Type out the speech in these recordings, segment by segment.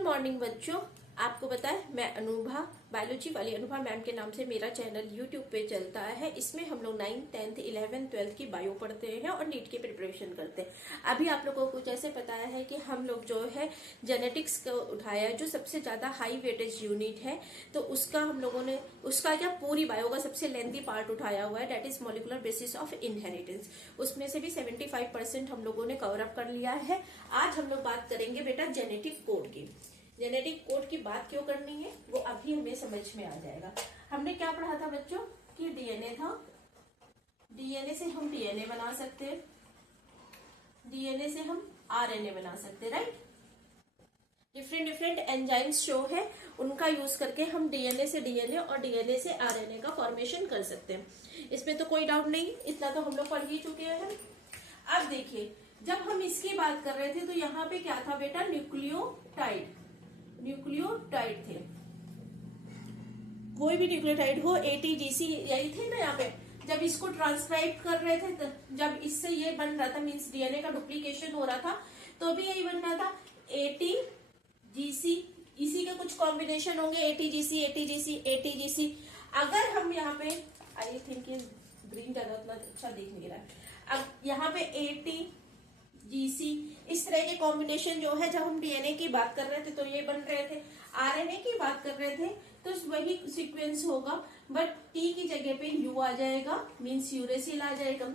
Good morning बच्चों। आपको पता है मैं अनुभा, बायोलॉजी वाली अनुभा मैम के नाम से मेरा चैनल यूट्यूब पे चलता है। इसमें हम लोग 9th 10th 11th 12th की बायो पढ़ते हैं और नीट की प्रिपरेशन करते हैं। अभी आप लोगों को जैसे पता है कि हम लोग जो है जेनेटिक्स को उठाया है, जो सबसे ज्यादा हाई वेटेज यूनिट है, तो उसका हम लोगों ने उसका क्या पूरी बायो का सबसे लेंथी पार्ट उठाया हुआ है, that is molecular basis of inheritance. उसमें से भी 75% हम लोगों ने कवर अप कर लिया है। आज हम लोग बात करेंगे बेटा जेनेटिक कोड की। जेनेटिक कोड की बात क्यों करनी है वो अभी हमें समझ में आ जाएगा। हमने क्या पढ़ा था बच्चों कि डीएनए था, डीएनए से हम डीएनए बना सकते हैं, डीएनए से हम आरएनए बना सकते हैं, राइट। डिफरेंट डिफरेंट एंजाइम्स जो है उनका यूज करके हम डीएनए से डीएनए और डीएनए से आरएनए का फॉर्मेशन कर सकते हैं। इसमें तो कोई डाउट नहीं, इतना तो हम लोग पढ़ ही चुके हैं। अब देखिए, जब हम इसकी बात कर रहे थे तो यहाँ पे क्या था बेटा, न्यूक्लियोटाइड, न्यूक्लियोटाइड थे। कोई भी न्यूक्लियोटाइड हो, एटीजीसी यही थे ना यहाँ पे। जब इसको ट्रांसक्राइब कर रहे थे, जब इससे ये बन रहा था, मीन्स डीएनए का डुप्लीकेशन हो रहा था, तो भी यही बन रहा था एटीजीसी। इसी के कुछ कॉम्बिनेशन होंगे, एटीजीसी एटीजीसी एटीजीसी। अगर हम यहाँ पे, आई थिंक ग्रीन ज्यादा उतना अच्छा दिख नहीं रहा है, अब यहाँ पे एटीजीसी इस तरह के कॉम्बिनेशन जो है, जब हम डीएनए की बात कर रहे थे तो ये बन रहे थे, आरएनए की बात कर रहे थे तो वही सीक्वेंस होगा, बट टी की जगह पे यू आ जाएगा, मीन्स यूरेसिल आ जाएगा।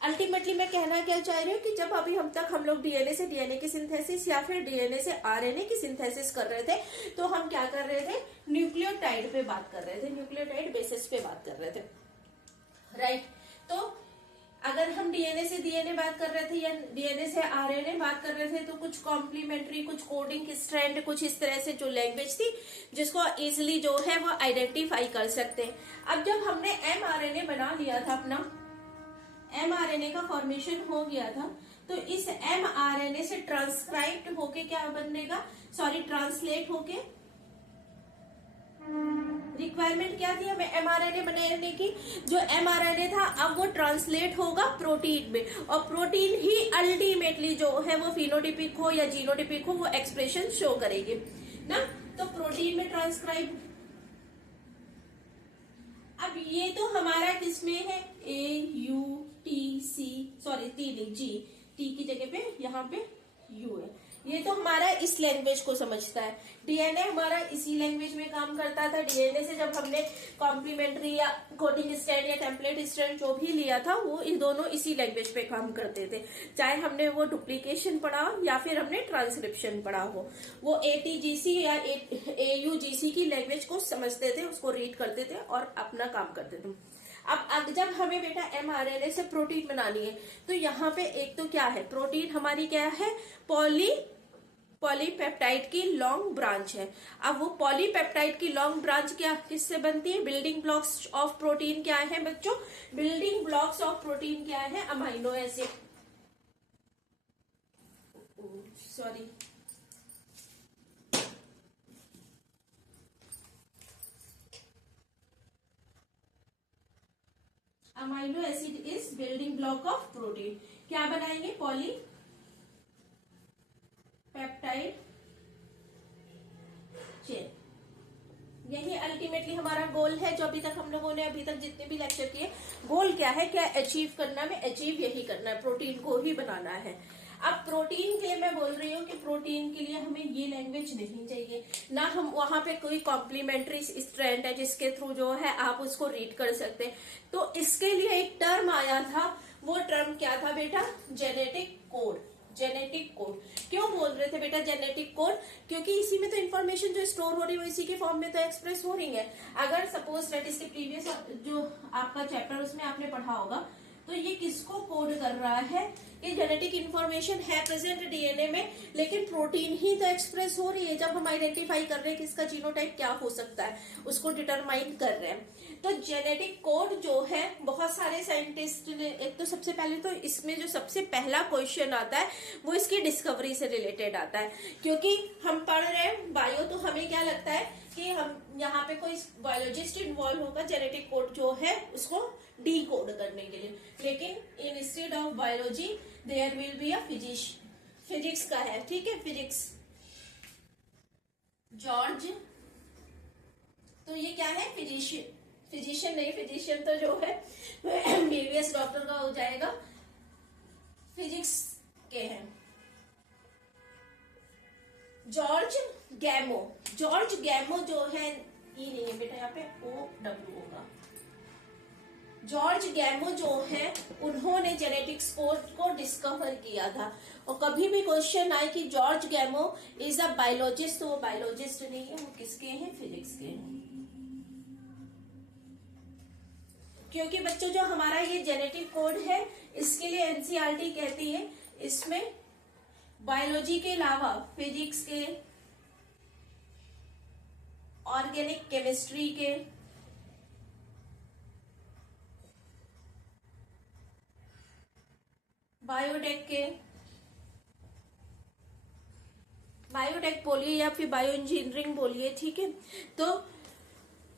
अल्टीमेटली मैं कहना क्या चाह रही हूँ कि जब अभी हम लोग डीएनए से डीएनए की सिंथेसिस या फिर डीएनए से आरएनए की सिंथेसिस कर रहे थे, तो हम क्या कर रहे थे, न्यूक्लियोटाइड पे बात कर रहे थे, न्यूक्लियोटाइड बेसिस पे बात कर रहे थे, राइट। तो अगर हम डीएनए से डीएनए बात कर रहे थे या डीएनए से आरएनए बात कर रहे थे, तो कुछ कॉम्प्लीमेंट्री, कुछ कोडिंग स्ट्रैंड, कुछ इस तरह से जो लैंग्वेज थी जिसको इजिली जो है वो आइडेंटिफाई कर सकते हैं। अब जब हमने एमआरएनए बना लिया था, अपना एमआरएनए का फॉर्मेशन हो गया था, तो इस एमआरएनए से ट्रांसक्राइब्ड होके क्या बनेगा, सॉरी ट्रांसलेट होके, रिक्वायरमेंट क्या थी हमें एमआरएनए बनाने की, जो एमआरएनए था अब वो ट्रांसलेट होगा प्रोटीन में, और प्रोटीन ही अल्टीमेटली जो है वो फिनोटिपिक हो या जीनोटिपिक हो वो एक्सप्रेशन शो करेगी ना। तो प्रोटीन में ट्रांसक्राइब, अब ये तो हमारा किसमें है, A U T C, sorry T नहीं, जी, टी की जगह पे यहाँ पे यू है। ये तो हमारा इस लैंग्वेज को समझता है। डीएनए हमारा इसी लैंग्वेज में काम करता था। डीएनए से जब हमने कॉम्प्लीमेंट्री या कोडिंग स्ट्रैंड या टेम्पलेट स्ट्रैंड जो भी लिया था, वो इन दोनों इसी लैंग्वेज पे काम करते थे, चाहे हमने वो डुप्लीकेशन पढ़ा या फिर हमने ट्रांसक्रिप्शन पढ़ा हो। वो एटीजीसी या एयूजीसी की लैंग्वेज को समझते थे, उसको रीड करते थे और अपना काम करते थे। अब जब हमें बेटा एमआरएनए से प्रोटीन बनानी है, तो यहाँ पे एक तो क्या है, प्रोटीन हमारी क्या है, पॉलीपेप्टाइड की लॉन्ग ब्रांच है। अब वो पॉलीपेप्टाइड की लॉन्ग ब्रांच क्या किससे बनती है, बिल्डिंग ब्लॉक्स ऑफ प्रोटीन क्या है बच्चों, बिल्डिंग ब्लॉक्स ऑफ प्रोटीन क्या है, amino acid, sorry amino acid is building block of protein. क्या बनाएंगे, पॉली पेप्टाइड चेन। यही अल्टीमेटली हमारा गोल है, जो अभी तक हम लोगों ने अभी तक जितने भी लेक्चर किए, गोल क्या है, क्या अचीव करना है, अचीव यही करना है, प्रोटीन को ही बनाना है। अब प्रोटीन के लिए मैं बोल रही हूँ कि प्रोटीन के लिए हमें ये लैंग्वेज नहीं चाहिए ना, हम वहां पे कोई कॉम्प्लीमेंट्री स्ट्रैंड है जिसके थ्रू जो है आप उसको रीड कर सकते हैं। तो इसके लिए एक टर्म आया था, वो टर्म क्या था बेटा, जेनेटिक कोड। जेनेटिक कोड क्यों बोल रहे थे बेटा जेनेटिक कोड, क्योंकि इसी में तो इन्फॉर्मेशन जो स्टोर हो रही है वो इसी के फॉर्म में तो एक्सप्रेस हो रही है। अगर सपोज दैट इसके प्रीवियस जो आपका चैप्टर उसमें आपने पढ़ा होगा, तो ये किसको कोड कर रहा है, ये जेनेटिक इन्फॉर्मेशन है प्रेजेंट डीएनए में, लेकिन प्रोटीन ही तो एक्सप्रेस हो रही है। जब हम आइडेंटिफाई कर रहे हैं कि इसका जीनोटाइप क्या हो सकता है, उसको डिटरमाइन कर रहे हैं। तो जेनेटिक कोड जो है, बहुत सारे साइंटिस्ट ने, एक तो सबसे पहले तो इसमें जो सबसे पहला क्वेश्चन आता है वो इसकी डिस्कवरी से रिलेटेड आता है, क्योंकि हम पढ़ रहे हैं बायो, तो हमें क्या लगता है कि हम यहाँ पे कोई बायोलॉजिस्ट इन्वॉल्व होगा जेनेटिक कोड जो है उसको डी कोड करने के लिए, लेकिन instead of biology there will be a physics का है, ठीक है, फिजिक्स जॉर्ज, तो ये क्या है, फिजिशियन, फिजिशियन नहीं, फिजिशियन तो जो है एमबीबीएस डॉक्टर का हो जाएगा, फिजिक्स के हैं। जॉर्ज गैमो, जॉर्ज गैमो जो है, ई नहीं है बेटा, यहाँ पे ओ डब्ल्यू होगा। जॉर्ज गैमो जो है, उन्होंने जेनेटिक्स को डिस्कवर किया था। और कभी भी क्वेश्चन आए कि जॉर्ज गैमो इज अ बायोलॉजिस्ट, तो वो बायोलॉजिस्ट नहीं है, वो किसके हैं, फिजिक्स के हैं। क्योंकि बच्चों जो हमारा ये जेनेटिक कोड है, इसके लिए एनसीईआरटी कहती है इसमें बायोलॉजी के अलावा फिजिक्स के, ऑर्गेनिक केमिस्ट्री के, बायोटेक के, बायोटेक बोलिए या फिर बायो इंजीनियरिंग बोलिए, ठीक है। तो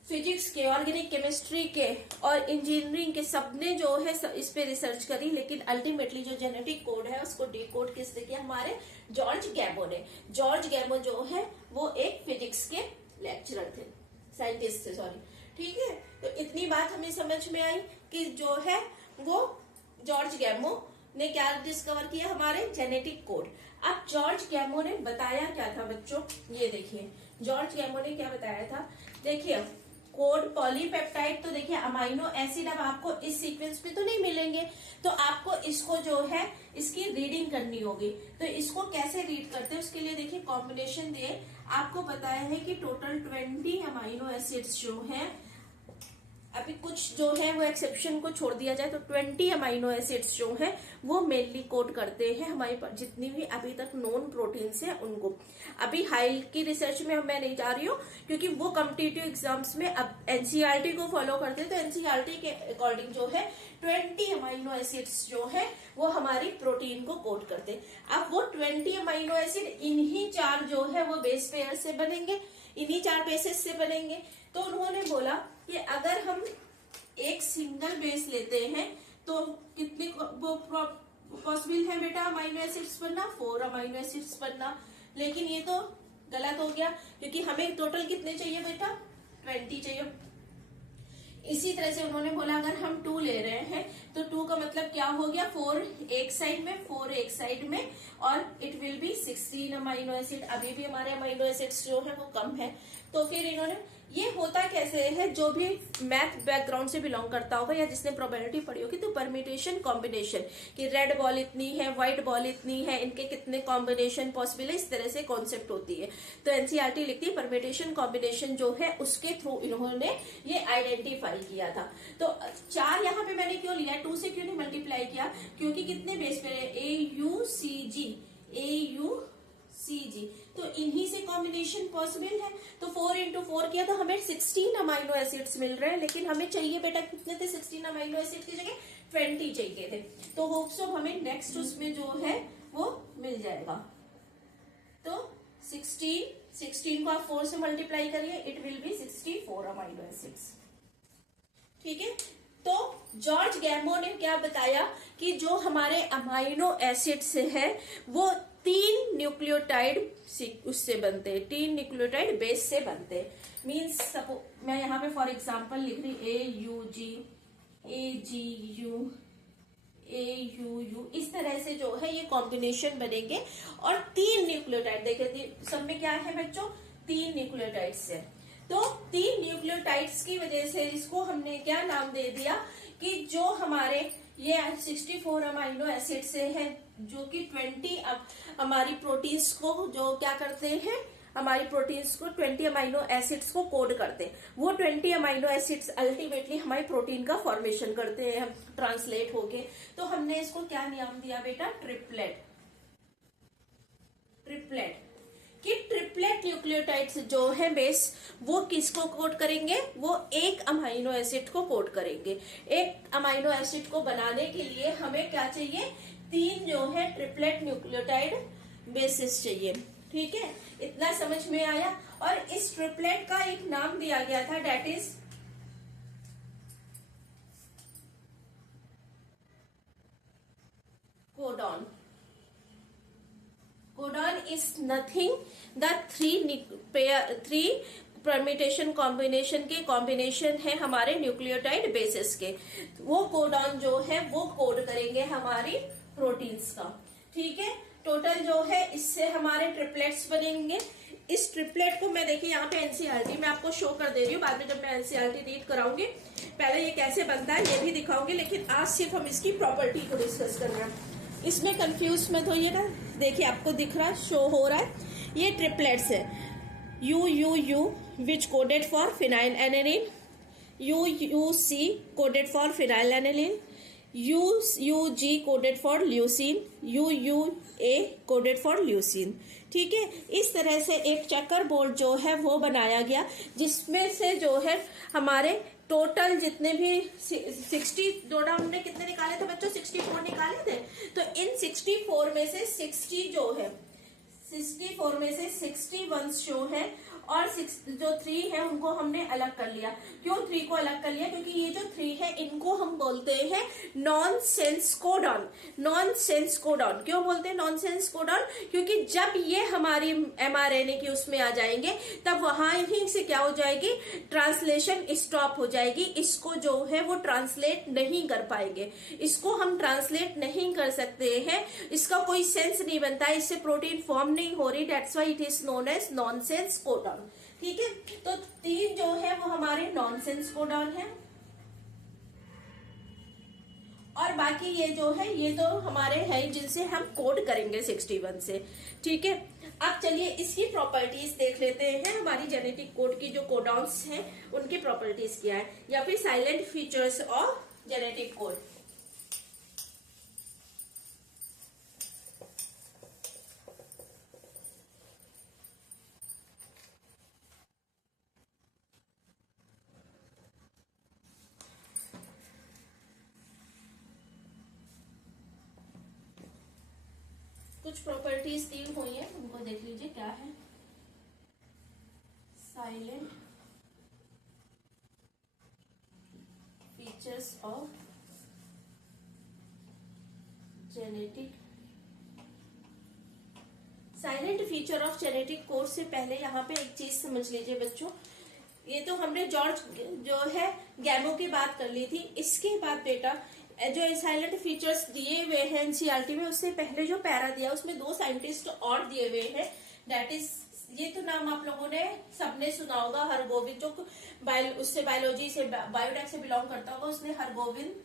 फिजिक्स के, ऑर्गेनिक केमिस्ट्री के और इंजीनियरिंग के सबने जो है इस पे रिसर्च करी, लेकिन अल्टीमेटली जो जेनेटिक कोड है उसको डिकोड किसने किया, हमारे जॉर्ज गैमो ने। जॉर्ज गैमो जो है वो एक फिजिक्स के लेक्चरर थे, साइंटिस्ट थे, सॉरी, ठीक है। तो इतनी बात हमें समझ में आई कि जो है वो जॉर्ज गैमो ने क्या डिस्कवर किया, हमारे जेनेटिक कोड। अब जॉर्ज गैमो ने बताया क्या था बच्चों, ये देखिए जॉर्ज गैमो ने क्या बताया था। देखिए कोड पॉलीपेप्टाइड, तो देखिए अमाइनो एसिड अब आपको इस सीक्वेंस पे तो नहीं मिलेंगे, तो आपको इसको जो है इसकी रीडिंग करनी होगी। तो इसको कैसे रीड करते हैं, उसके लिए देखिए कॉम्बिनेशन दिए, आपको बताया है कि टोटल 20 अमाइनो एसिड्स जो है, अभी कुछ जो है वो एक्सेप्शन को छोड़ दिया जाए तो 20 अमाइनो एसिड्स जो है वो मेनली कोड करते हैं हमारी जितनी भी अभी तक नॉन प्रोटीन्स है उनको। अभी हाई की रिसर्च में मैं नहीं जा रही हूँ, क्योंकि वो कॉम्पिटिटिव एग्जाम्स में अब एनसीईआरटी को फॉलो करते हैं, तो एनसीईआरटी के अकॉर्डिंग जो है 20 अमाइनो एसिड्स जो है वो हमारी प्रोटीन को कोड करते हैं। अब वो 20 अमाइनो एसिड इन्हीं 4 जो है वो बेस पेयर से बनेंगे, इन्हीं 4 बेसिस से बनेंगे। तो उन्होंने बोला कि अगर हम एक सिंगल बेस लेते हैं तो कितने वो पॉसिबल है बेटा अमाइनो एसिड्स बनना, 4 अमाइनो एसिड्स बनना। लेकिन ये तो गलत हो गया, क्योंकि हमें टोटल कितने चाहिए बेटा, 20 चाहिए। इसी तरह से उन्होंने बोला अगर हम 2 ले रहे हैं तो 2 का मतलब क्या हो गया, 4 एक साइड में, 4 एक साइड में, और it will be 16 amino acid. अभी भी हमारे अमाइनो एसिड्स जो है वो कम है। तो फिर इन्होंने, ये होता कैसे है, जो भी मैथ बैकग्राउंड से बिलोंग करता होगा या जिसने प्रोबेबिलिटी पढ़ी होगी, तो परम्यूटेशन कॉम्बिनेशन, कि रेड बॉल इतनी है, व्हाइट बॉल इतनी है, इनके कितने कॉम्बिनेशन पॉसिबल है, इस तरह से कॉन्सेप्ट होती है। तो एनसीईआरटी लिखती है परम्यूटेशन कॉम्बिनेशन जो है उसके थ्रू इन्होंने ये आइडेंटिफाई किया था। तो 4 यहाँ पे मैंने क्यों लिया, 2 से क्यों नहीं मल्टीप्लाई किया, क्योंकि कितने बेस पे है, AUCG, AUCG, तो इन्हीं से कॉम्बिनेशन पॉसिबल है। तो 4 into 4 किया तो हमें 16 अमाइनो एसिड्स मिल रहे हैं, लेकिन हमें चाहिए बेटा कितने थे, 16 अमाइनो एसिड की जगह 20 चाहिए थे। तो होप्स ऑफ हमें नेक्स्ट उसमें जो है वो मिल जाएगा। तो 16 को आप 4 से मल्टीप्लाई करिए, it will be 64 amino acids, ठीक है। तो जॉर्ज गैमो ने क्या बताया कि जो हमारे अमाइनो एसिड्स है वो 3 न्यूक्लियोटाइड उससे बनते हैं, 3 न्यूक्लियोटाइड बेस से बनते हैं। मीन्स सपोज मैं यहाँ पे फॉर एग्जांपल लिख रही AUG, AGU, AUU, इस तरह से जो है ये कॉम्बिनेशन बनेंगे। और 3 न्यूक्लियोटाइड देखिए सब में क्या है बच्चों, 3 न्यूक्लियोटाइड्स है। तो 3 न्यूक्लियोटाइड्स की वजह से इसको हमने क्या नाम दे दिया कि जो हमारे ये 64 अमाइनो एसिड से है, जो कि 20 हमारी प्रोटीन्स को जो क्या करते हैं, हमारी प्रोटीन्स को 20 अमाइनो एसिड्स को कोड करते हैं। वो 20 अमाइनो एसिड्स अल्टीमेटली हमारी प्रोटीन का फॉर्मेशन करते हैं ट्रांसलेट होके। तो हमने इसको क्या नाम दिया बेटा, ट्रिपलेट। ट्रिपलेट कि ट्रिपलेट न्यूक्लियोटाइड्स जो है बेस वो किसको कोड करेंगे, वो एक अमाइनो एसिड को कोड करेंगे। एक अमाइनो एसिड को बनाने के लिए हमें क्या चाहिए, 3 जो है ट्रिपलेट न्यूक्लियोटाइड बेसिस चाहिए, ठीक है। इतना समझ में आया। और इस ट्रिपलेट का एक नाम दिया गया था, that is codon. Codon is nothing the three permutation combination के कॉम्बिनेशन है हमारे न्यूक्लियोटाइड बेसिस के। वो कोडॉन जो है वो कोड करेंगे हमारी प्रोटीन्स का। ठीक है, टोटल जो है इससे हमारे ट्रिपलेट्स बनेंगे। इस ट्रिपलेट को मैं देखिए यहाँ पे एनसीईआरटी में आपको शो कर दे रही हूँ, बाद में जब मैं एनसीईआरटी रीड कराऊंगी पहले ये कैसे बनता है ये भी दिखाऊंगी, लेकिन आज सिर्फ हम इसकी प्रॉपर्टी को डिस्कस कर रहे हैं। इसमें कंफ्यूज मत होइए ना, देखिए आपको दिख रहा है, शो हो रहा है, ये ट्रिपलेट्स है। UUU which coded for phenylalanine, UUC coded for phenylalanine, UUG coded for leucine, UUA coded for leucine। ठीक है, इस तरह से एक चेकर बोर्ड जो है वो बनाया गया, जिसमें से जो है हमारे टोटल जितने भी 60 डोडा हमने कितने निकाले थे बच्चों, 64 निकाले थे। तो इन 64 में से 60 जो है 64 में से 61 शो है, और जो 3 है उनको हमने अलग कर लिया। क्यों 3 को अलग कर लिया? क्योंकि ये जो 3 है इनको हम बोलते हैं non sense codon. Non sense codon क्यों बोलते हैं नॉन सेंस कोडॉन? क्योंकि जब ये हमारी mRNA की उसमें आ जाएंगे तब वहां ही से क्या हो जाएगी, ट्रांसलेशन स्टॉप हो जाएगी। इसको जो है वो ट्रांसलेट नहीं कर पाएंगे, इसको हम ट्रांसलेट नहीं कर सकते हैं, इसका कोई सेंस नहीं बनता है, इससे प्रोटीन फॉर्म नहीं हो रही। That's why it is known as nonsense codon. ठीक है, तो 3 जो है वो हमारे नॉनसेंस कोडॉन है, और बाकी ये जो है ये तो हमारे हैं जिनसे हम कोड करेंगे 61 से। ठीक है, अब चलिए इसकी प्रॉपर्टीज देख लेते हैं। हमारी जेनेटिक कोड की जो कोडॉन्स हैं उनकी प्रॉपर्टीज क्या है, या फिर salient features of genetic code. कुछ प्रॉपर्टीज दी हुई है, उनको देख लीजिए क्या है। Salient features of genetic, silent feature of genetic code से पहले यहाँ पे एक चीज समझ लीजिए बच्चों, ये तो हमने जॉर्ज जो है गैमो की बात कर ली थी। इसके बाद बेटा जो साइलेंट फीचर्स दिए हुए हैं एनसीईआरटी में, उससे पहले जो पैरा दिया उसमें 2 साइंटिस्ट और दिए हुए हैं। दैट इज, ये तो नाम आप लोगों ने सबने सुना होगा, हरगोविंद, जो उससे बायोलॉजी से बायोटेक से बिलोंग करता होगा, उसने हरगोविंद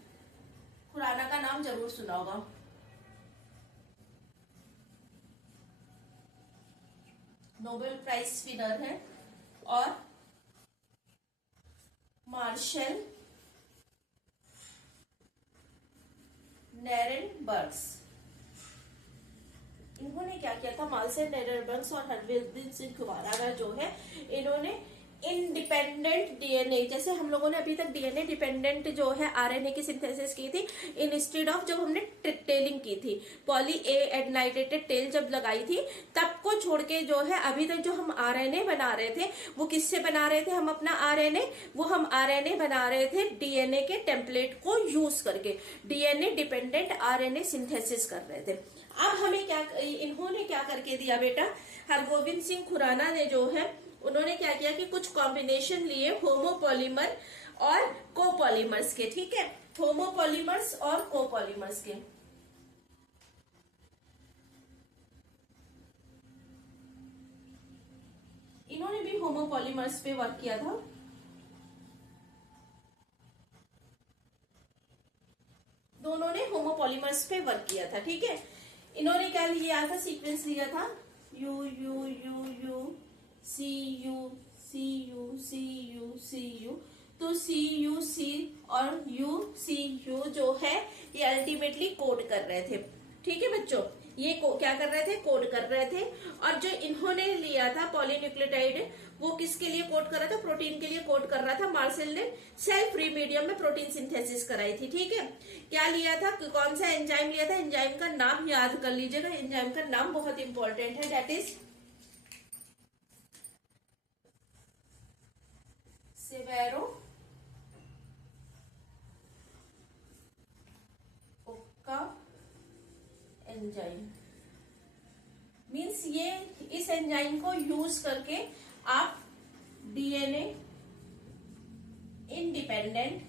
खुराना का नाम जरूर सुना होगा। नोबेल प्राइज विनर है। और मार्शल नेरेनबर्ग्स, इन्होंने क्या किया था, मार्शल नेरेनबर्ग्स और हरगोविंद सिंह खुराना जो है इन्होंने इंडिपेंडेंट डीएनए, जैसे हम लोगों ने अभी तक डीएनए डिपेंडेंट जो है आरएनए की सिंथेसिस की थी, इंस्टेड ऑफ जब हमने टेलिंग की थी, पॉली ए एडनाइटेटेड टेल जब लगाई थी, तब को छोड़ के जो है अभी तक जो हम आरएनए बना रहे थे वो किससे बना रहे थे, हम अपना आरएनए, वो हम आरएनए बना रहे थे डीएनए के टेम्पलेट को यूज करके, डीएनए डिपेंडेंट आरएनए सिंथेसिस कर रहे थे। अब हमें क्या, इन्होंने क्या करके दिया बेटा, हरगोविंद सिंह खुराना ने जो है उन्होंने क्या किया कि कुछ कॉम्बिनेशन लिए होमोपॉलीमर और कोपॉलीमर्स के। ठीक है, होमोपॉलीमर्स और कोपॉलीमर्स के। इन्होंने भी होमोपॉलीमर्स पे वर्क किया था। दोनों ने होमोपॉलीमर्स पे वर्क किया था। ठीक है, इन्होंने क्या लिया था, सीक्वेंस लिया था U U U U C U C U C U C U. तो सी यू सी और यू सी यू जो है ये अल्टीमेटली कोड कर रहे थे। ठीक है बच्चों, ये क्या कर रहे थे, कोड कर रहे थे। और जो इन्होंने लिया था पॉलीन्यूक्लियोटाइड, वो किसके लिए कोड कर रहा था, प्रोटीन के लिए कोड कर रहा था। मार्शल ने सेल फ्री मीडियम में प्रोटीन सिंथेसिस कराई थी। ठीक है, क्या लिया था, कौन सा एंजाइम लिया था, एंजाइम का नाम याद कर लीजिएगा, एंजाइम का नाम बहुत इंपॉर्टेंट है, that is Severo Ochoa enzyme. Means ये इस एंजाइम को यूज करके आप डीएनए इंडिपेंडेंट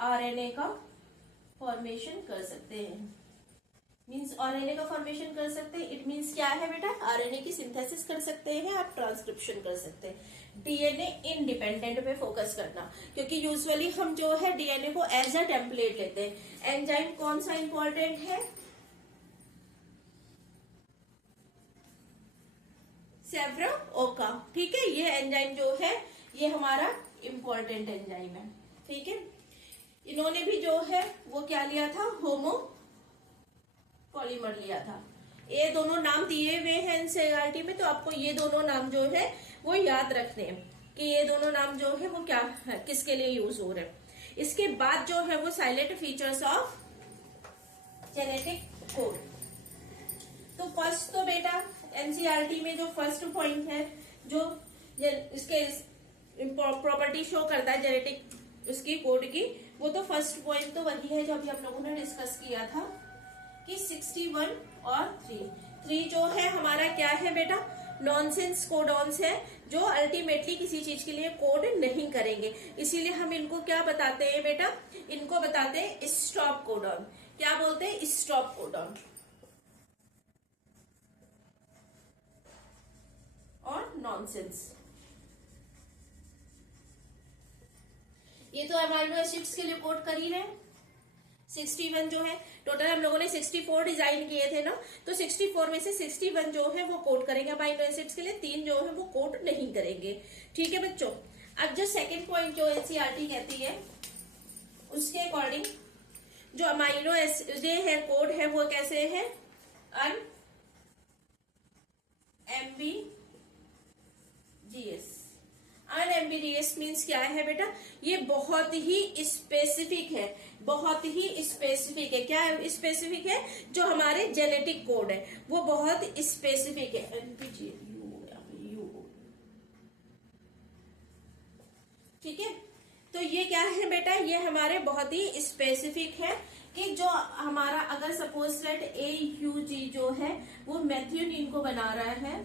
आरएनए का फॉर्मेशन कर सकते हैं। मीन्स आरएनए का फॉर्मेशन कर सकते हैं, इट मीन्स क्या है बेटा, आरएनए की सिंथेसिस कर सकते हैं, आप ट्रांसक्रिप्शन कर सकते हैं। डीएनए इंडिपेंडेंट पे फोकस करना, क्योंकि यूजुअली हम जो है डीएनए को एज अ टेम्पलेट लेते हैं। एंजाइम कौन सा इंपॉर्टेंट है, सेवरा ओका, ठीक है। ये एंजाइम जो है ये हमारा इंपॉर्टेंट एंजाइम है, ठीक है। इन्होंने भी जो है वो क्या लिया था, होमो पॉलीमर लिया था। ये दोनों नाम दिए हुए हैं एनसीईआरटी में, तो आपको ये दोनों नाम जो है वो याद रखने हैं कि ये दोनों नाम जो है वो क्या है, किसके लिए यूज हो रहे हैं। इसके बाद जो है वो salient features of genetic code. तो फर्स्ट तो बेटा एनसीईआरटी में जो फर्स्ट पॉइंट है, जो इसके प्रॉपर्टी शो करता है जेनेटिक उसकी कोड की, वो तो फर्स्ट पॉइंट तो वही है जो अभी आप लोगों ने डिस्कस किया था कि 61 और 3 जो है हमारा क्या है बेटा, नॉनसेंस कोडॉन्स है, जो अल्टीमेटली किसी चीज के लिए कोड नहीं करेंगे। इसीलिए हम इनको क्या बताते हैं बेटा, इनको बताते हैं स्टॉप कोडॉन। क्या बोलते हैं, स्टॉप कोडॉन। और नॉनसेंस, ये तो अमाइनो एसिड्स के लिए कोड कर ही रहे हैं। 61 जो है, टोटल हम लोगों ने 64 डिजाइन किए थे ना, तो 64 में से 61 जो है वो कोड करेंगे अमाइनो एसिड्स के लिए, 3 जो है वो कोड नहीं करेंगे, ठीक है बच्चों। अब जो सेकंड पॉइंट जो एनसीईआरटी कहती है उसके अकॉर्डिंग जो अमाइनो एसिड है कोड है वो कैसे है, अनएम्बीजीएस। अनएम्बीजीएस मीन्स क्या है बेटा, ये बहुत ही स्पेसिफिक है, बहुत ही स्पेसिफिक है। क्या स्पेसिफिक है, जो हमारे जेनेटिक कोड है वो बहुत स्पेसिफिक है। एनपीजीएस ठीक है। तो ये क्या है बेटा, ये हमारे बहुत ही स्पेसिफिक है कि जो हमारा अगर सपोज सेट AUG जो है वो मेथियोनिन को बना रहा है,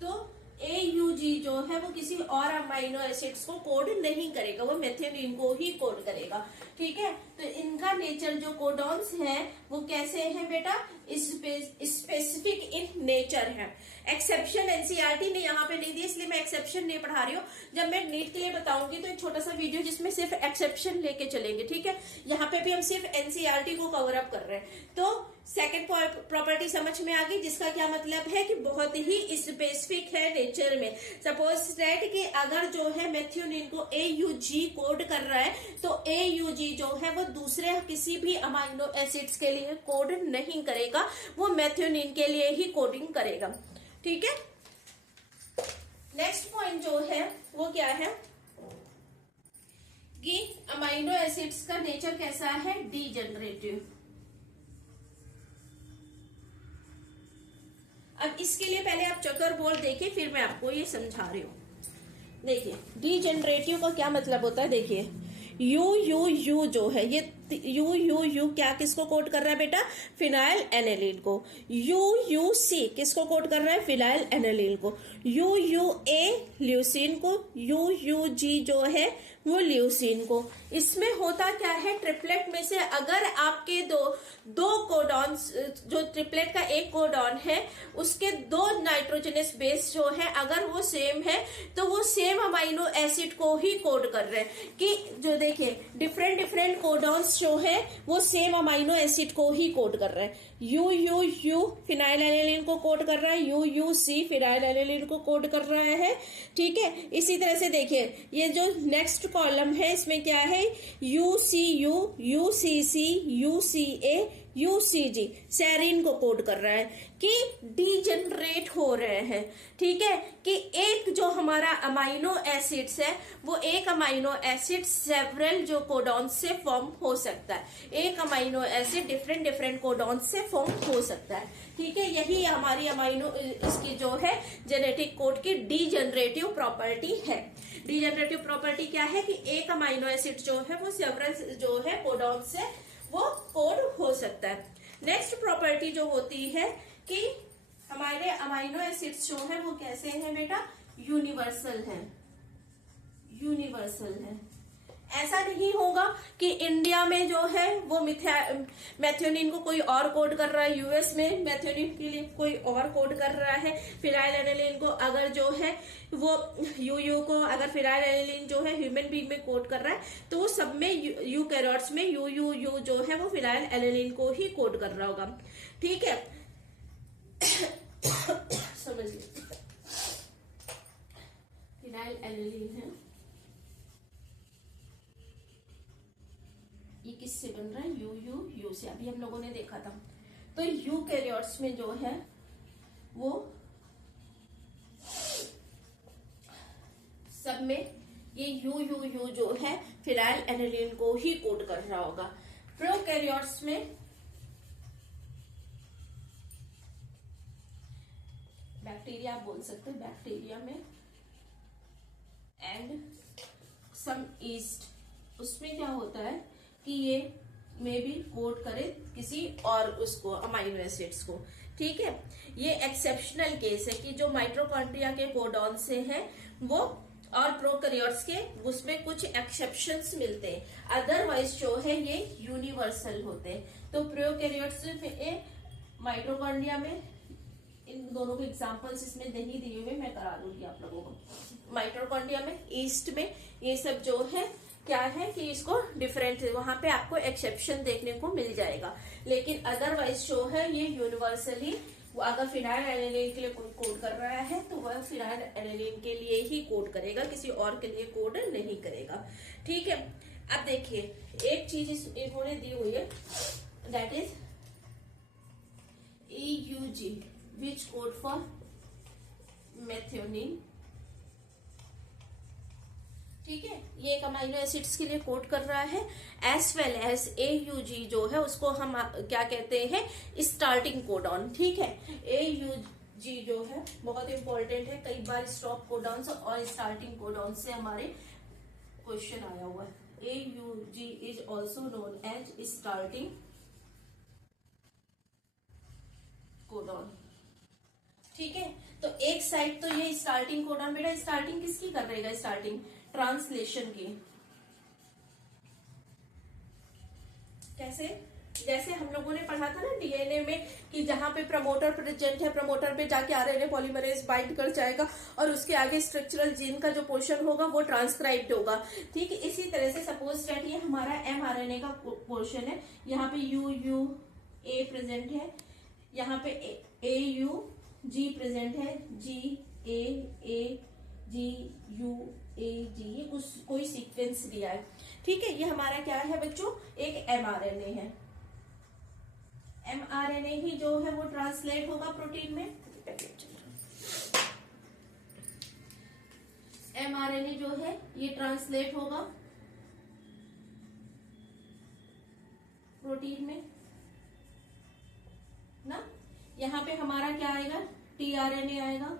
तो AUG जो है वो किसी और अमाइनो एसिड्स को कोड नहीं करेगा, वो मेथियोनिन को ही कोड करेगा, ठीक है। तो इनका नेचर जो कोडॉन्स है वो कैसे है बेटा, स्पेसिफिक इन नेचर है। एक्सेप्शन एनसीईआरटी ने यहाँ पे नहीं दी, इसलिए मैं एक्सेप्शन नहीं पढ़ा रही हूँ। जब मैं नीट के लिए बताऊंगी तो एक छोटा सा वीडियो जिसमें सिर्फ एक्सेप्शन लेके चलेंगे, ठीक है। यहाँ पे भी हम सिर्फ एनसीईआरटी को कवर अप कर रहे हैं। तो सेकंड प्रॉपर्टी समझ में आ गई, जिसका क्या मतलब है कि बहुत ही स्पेसिफिक है नेचर में। सपोज दैट कि अगर जो है मेथियोनिन को AUG कोड कर रहा है, तो AUG जो है वो दूसरे किसी भी अमाइनो एसिड्स के लिए कोड नहीं करेगा, वो मेथियोनिन के लिए ही कोडिंग करेगा, ठीक है। नेक्स्ट पॉइंट जो है वो क्या है कि अमाइनो एसिड्स का नेचर कैसा है, डीजेनरेटिव। अब इसके लिए पहले आप चक्कर बोर्ड देखिए, फिर मैं आपको ये समझा रही हूँ। देखिए डीजेनरेटिव का क्या मतलब होता है, देखिए यू जो है ये यू क्या किसको कोड कर रहा है बेटा, फिनाइल एनिलीन को। यूसी किसको कोड कर रहा है, फिनाइल एनिलीन को। ए ल्यूसीन को। यूजी जो है वो ल्यूसीन को। इसमें होता क्या है, ट्रिपलेट में से अगर आपके दो कोडॉन्स, जो ट्रिपलेट का एक कोडॉन है उसके 2 नाइट्रोजनस बेस जो है अगर वो सेम है, तो वो सेम अमाइनो एसिड को ही कोड कर रहे हैं। कि जो देखिए डिफरेंट कोडॉन्स जो है वो सेम अमाइनो एसिड को ही कोड कर रहे हैं। यू फिनाइल एनिलीन को कोड कर रहा है, यूसी फिनाइल एनिलीन को कोड कर रहा है, ठीक है। इसी तरह से देखिए ये जो नेक्स्ट कॉलम है इसमें क्या है, यूसीयू यूसीसी यूसीए यूसीजी सेरीन को कोड कर रहा है कि डीजेनरेट हो रहे हैं, ठीक है। कि एक जो हमारा अमाइनो एसिड्स है वो एक अमाइनो एसिड सेवरल जो कोडॉन्स से फॉर्म हो सकता है, एक अमाइनो एसिड डिफरेंट कोडॉन्स से फॉर्म हो सकता है, ठीक है। यही हमारी अमाइनो इसकी जो है जेनेटिक कोड की डीजेनरेटिव प्रॉपर्टी है। डीजेनरेटिव प्रॉपर्टी क्या है कि एक अमाइनो एसिड जो है वो सेवरल जो है कोडॉन से वो कोड हो सकता है। नेक्स्ट प्रॉपर्टी जो होती है कि हमारे अमाइनो एसिड्स जो है वो कैसे हैं बेटा, यूनिवर्सल है, यूनिवर्सल है। ऐसा नहीं होगा कि इंडिया में जो है वो मैथ्योनिन को कोई और कोड कर रहा है, यूएस में मैथ्योनिन के लिए कोई और कोड कर रहा है, फिनाइल एनिलीन को अगर जो है वो यू को अगर फिनाइल एनिलीन जो है ह्यूमन बीइंग में कोड कर रहा है, तो वो सब में यूकैरियोट्स में यू जो है वो फिनाइल एनिलीन को ही कोड कर रहा होगा। ठीक है, समझिए फिनाइल एनिलीन है, ये किससे बन रहा है, यू से, अभी हम लोगों ने देखा था। तो यूकैरियोट्स में जो है वो सब में ये यू जो है फिनाइल एनिलीन को ही कोड कर रहा होगा। प्रोकैरियोट्स में बैक्टीरिया आप बोल सकते हैं, बैक्टीरिया में एंड सम ईस्ट, उसमें क्या होता है कि ये में भी कोड करे किसी और उसको अमाइनो एसिड्स को। ठीक है, ये एक्सेप्शनल केस है कि जो माइटोकॉन्ड्रिया के कोडॉन से है वो और प्रोकैरियोट्स के उसमें कुछ एक्सेप्शंस मिलते हैं, अदरवाइज जो है ये यूनिवर्सल होते हैं। तो प्रोकैरियोट्स में माइटोकॉन्ड्रिया में इन दोनों के एग्जांपल्स इसमें नहीं दिए हुए, मैं करा दूंगी आप लोगों को। माइटोकॉन्ड्रिया में ईस्ट में ये सब जो है क्या है कि इसको डिफरेंट, वहां पे आपको एक्सेप्शन देखने को मिल जाएगा, लेकिन अदरवाइज जो है ये यूनिवर्सली, अगर फिनाइल एनिलीन के लिए कोई कोड कर रहा है तो वह फिनाइल एनिलीन के लिए ही कोड करेगा, किसी और के लिए कोड नहीं करेगा। ठीक है, अब देखिए एक चीज इन्होंने दी हुई है, that is EUG which code for methionine. ठीक है, ये एक अमाइनो एसिड्स के लिए कोड कर रहा है, एज वेल एज AUG जो है उसको हम क्या कहते हैं, स्टार्टिंग कोडॉन। ठीक है, AUG जो है बहुत इंपॉर्टेंट है, कई बार स्टॉप कोडॉन और स्टार्टिंग कोडॉन से हमारे क्वेश्चन आया हुआ है। AUG is also known as starting codon. ठीक है, तो एक साइड तो ये स्टार्टिंग कोडॉन, बेटा स्टार्टिंग किसकी कर रहेगा, स्टार्टिंग ट्रांसलेशन की। कैसे, जैसे हम लोगों ने पढ़ा था ना डीएनए में कि जहां पे प्रमोटर प्रेजेंट है, प्रमोटर पे जाके आरएनए पॉलीमरेज बाइंड कर जाएगा और उसके आगे स्ट्रक्चरल जीन का जो पोर्शन होगा वो ट्रांसक्राइब्ड होगा। ठीक है, इसी तरह से सपोज दैट ये हमारा mRNA का पोर्शन है, यहाँ पे UUA प्रेजेंट है, यहाँ पे AUG प्रेजेंट है, GAAGUAG, ये कोई सीक्वेंस दिया है। ठीक है, ये हमारा क्या है बच्चों, एक mRNA है। mRNA ही जो है वो ट्रांसलेट होगा प्रोटीन में, mRNA जो है ये ट्रांसलेट होगा प्रोटीन में ना। यहाँ पे हमारा क्या आएगा, tRNA आएगा,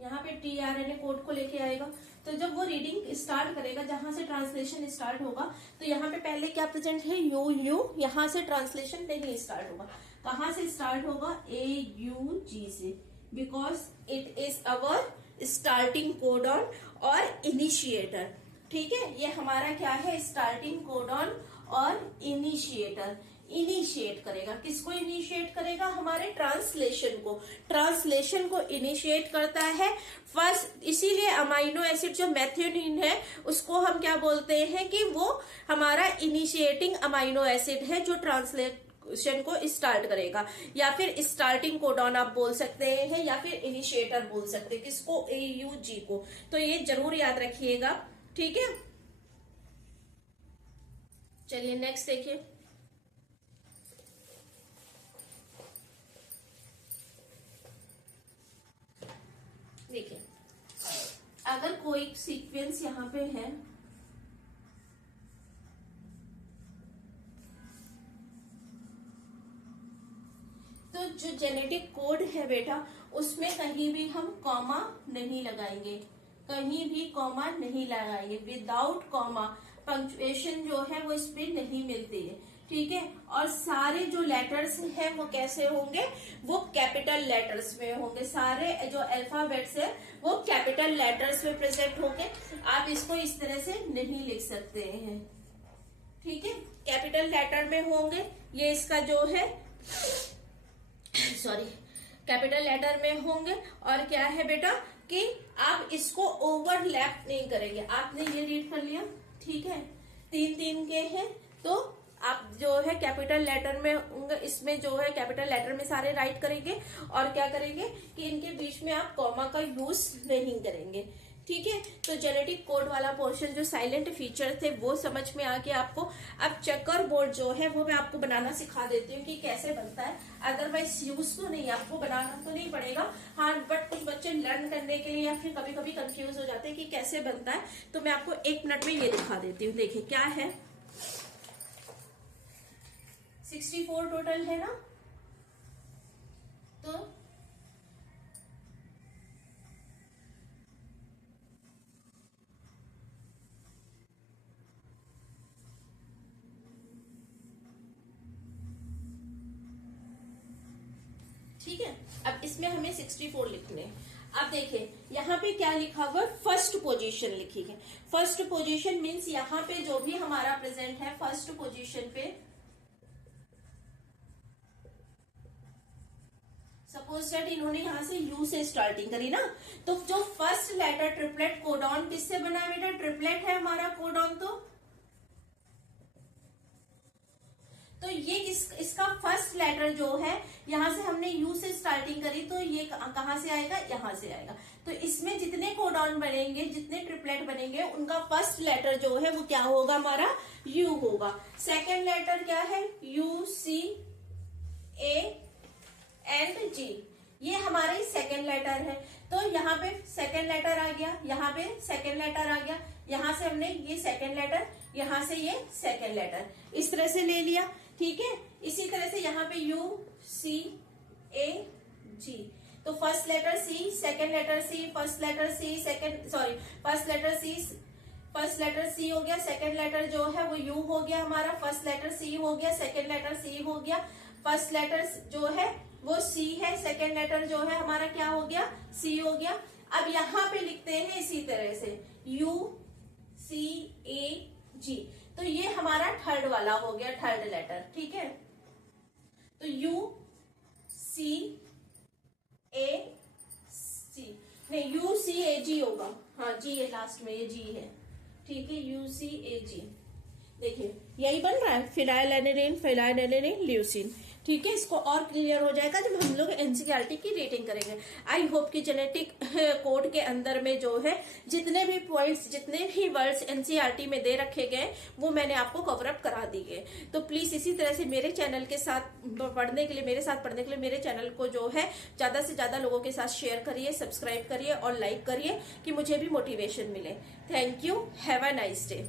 यहाँ पे tRNA कोड को लेके आएगा। तो जब वो रीडिंग स्टार्ट करेगा, जहां से ट्रांसलेशन स्टार्ट होगा, तो यहाँ पे पहले क्या प्रेजेंट है, यू, यहाँ से ट्रांसलेशन नहीं स्टार्ट होगा, कहां से स्टार्ट होगा, AUG से, because it is our starting codon और इनिशिएटर। ठीक है, ये हमारा क्या है, स्टार्टिंग कोडॉन और इनिशिएटर। इनिशिएट करेगा, किसको इनिशिएट करेगा, हमारे ट्रांसलेशन को, ट्रांसलेशन को इनिशिएट करता है फर्स्ट। इसीलिए अमाइनो एसिड जो मेथियोनिन है उसको हम क्या बोलते हैं कि वो हमारा इनिशिएटिंग अमाइनो एसिड है जो ट्रांसलेशन को स्टार्ट करेगा, या फिर स्टार्टिंग कोडॉन आप बोल सकते हैं, या फिर इनिशिएटर बोल सकते हैं, किसको, AUG को। तो ये जरूर याद रखिएगा। ठीक है, चलिए नेक्स्ट देखिए। देखिए, अगर कोई सीक्वेंस यहाँ पे है, तो जो जेनेटिक कोड है बेटा उसमें कहीं भी हम कॉमा नहीं लगाएंगे, कहीं भी कॉमा नहीं लगाएंगे। विदाउट कॉमा पंक्चुएशन जो है वो इस पे नहीं मिलती है, ठीक है। और सारे जो लेटर्स हैं वो कैसे होंगे, वो कैपिटल लेटर्स में होंगे। सारे जो अल्फाबेट्स है वो कैपिटल लेटर्स में प्रेजेंट होंगे। आप इसको इस तरह से नहीं लिख सकते हैं, ठीक है। कैपिटल लेटर में होंगे, ये इसका जो है सॉरी कैपिटल लेटर में होंगे। और क्या है बेटा कि आप इसको ओवरलैप नहीं करेंगे। आपने ये रीड कर लिया, ठीक है, 3-3 के हैं, तो आप जो है कैपिटल लेटर में होंगे, इसमें जो है कैपिटल लेटर में सारे राइट करेंगे। और क्या करेंगे कि इनके बीच में आप कॉमा का यूज नहीं करेंगे, ठीक है। तो जेनेटिक कोड वाला पोर्शन जो साइलेंट फीचर थे वो समझ में आ गया आपको। अब चेकर बोर्ड जो है वो मैं आपको बनाना सिखा देती हूँ कि कैसे बनता है। अदरवाइज यूज तो नहीं, आपको बनाना तो नहीं पड़ेगा, हाँ, बट कुछ बच्चे लर्न करने के लिए या फिर कभी कभी कंफ्यूज हो जाते हैं कि कैसे बनता है। तो मैं आपको 1 मिनट में ये दिखा देती हूँ। देखिए क्या है, 64 टोटल है ना, तो ठीक है। अब इसमें हमें 64 लिखने हैं। अब देखिए यहाँ पे क्या लिखा हुआ, फर्स्ट पोजीशन लिखी है। फर्स्ट पोजीशन मीन्स यहाँ पे जो भी हमारा प्रेजेंट है फर्स्ट पोजीशन पे, सपोज दैट इन्होंने यहाँ से यू से स्टार्टिंग करी ना, तो जो फर्स्ट लेटर ट्रिपलेट कोडॉन किससे बना है बेटा, ट्रिपलेट है हमारा कोडॉन। तो ये इसका फर्स्ट लेटर जो है, यहाँ से हमने यू से स्टार्टिंग करी, तो ये कहाँ से आएगा, यहाँ से आएगा। तो इसमें जितने कोडॉन बनेंगे, जितने ट्रिपलेट बनेंगे, उनका फर्स्ट लेटर जो है वो क्या होगा, हमारा यू होगा। सेकेंड लेटर क्या है, यू, सी, ए एंड जी, ये हमारे सेकेंड लेटर है। तो यहाँ पे सेकेंड लेटर आ गया, यहाँ पे सेकेंड लेटर आ गया, यहाँ से हमने ये सेकेंड लेटर, यहाँ से ये सेकेंड लेटर, इस तरह से ले लिया, ठीक है। इसी तरह से यहाँ पे यू, सी, ए, जी, तो फर्स्ट लेटर सी, सेकेंड लेटर सी, फर्स्ट लेटर सी, फर्स्ट लेटर सी, फर्स्ट लेटर सी हो गया, सेकेंड लेटर जो है वो यू हो गया हमारा, फर्स्ट लेटर सी हो गया, सेकेंड लेटर सी हो गया, फर्स्ट लेटर जो है वो सी है, सेकेंड लेटर जो है हमारा क्या हो गया, सी हो गया। अब यहाँ पे लिखते हैं इसी तरह से यू, सी, ए, जी, तो ये हमारा थर्ड वाला हो गया, थर्ड लेटर, ठीक है। तो यू, सी, ए, सी, नहीं, यू, सी, ए, जी होगा, हाँ जी, ये लास्ट में ये जी है, ठीक है, यू, सी, ए, जी। देखिए यही बन रहा है, फिनाइलएलानाइन, फिनाइलएलानाइन, ल्यूसीन, ठीक है। इसको और क्लियर हो जाएगा जब हम लोग एनसीईआरटी की रेटिंग करेंगे। आई होप कि जेनेटिक कोड के अंदर में जो है जितने भी पॉइंट्स, जितने भी वर्ड्स एनसीईआरटी में दे रखे गए वो मैंने आपको कवर अप करा दिए। तो प्लीज इसी तरह से मेरे चैनल के साथ पढ़ने के लिए, मेरे साथ पढ़ने के लिए मेरे चैनल को जो है ज्यादा से ज्यादा लोगों के साथ शेयर करिए, सब्सक्राइब करिए और लाइक करिए कि मुझे भी मोटिवेशन मिले। Thank you, have a nice day.